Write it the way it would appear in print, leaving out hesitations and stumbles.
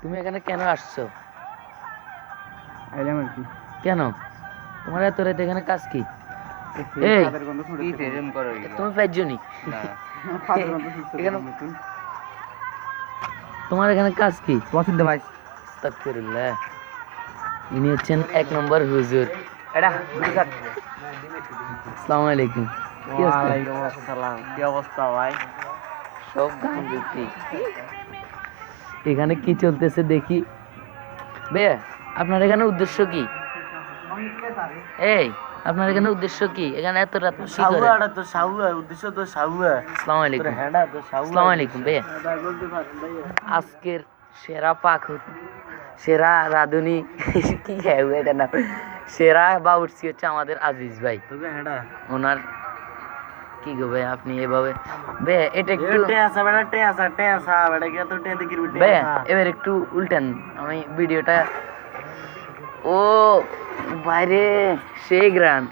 তুমি এখানে কেন আসছো? আইলাম আর কি। কেন তোমার এত রাতে এখানে কাজ কি? এই এই ফাদের গন্ধ ছড়াচ্ছে। কি প্রেম করো তুমি পাঁচজনই না ফাদের গন্ধ ছড়াচ্ছে এখানে নতুন। তোমার এখানে কাজ কি? পছন্দ ভাই। আস্তাগফিরুল্লাহ। ইনি হচ্ছেন 1 নম্বর হুজুর। এটা দুটো কাট। আসসালামু আলাইকুম। কি অবস্থা? ওয়ালাইকুম আসসালাম, কি অবস্থা ভাই? সব গান দেখি। এখানে কি চলতেছে দেখি। ভাইয়া আপনার এখানে উদ্দেশ্য কি? এই আপনার এখানে উদ্দেশ্য কি? এখানে এত রাত কি করেন? সাউয়াটা তো সাউয়া, উদ্দেশ্য তো সাউয়া। আসসালামু তোর আলাইকুম। হেডা তো সাউয়া। আসসালামু আলাইকুম ভাইয়া। আজকের সেরা সেরা রাঁধুনি কি খাইবো এটা না, সেরা বাবুর্চি হচ্ছে আমাদের আজিজ ভাই। তোকে হেডা ওনার কি গো ভাই আপনি এভাবে ভাইয়া এটা একটু টে আসা বেটা, টে আসা বেটা, কি তো টে দেখি রুটি ভাইয়া আসা। এবার একটু উল্টান আমি ভিডিওটা। ও বাইরে সেই গ্রান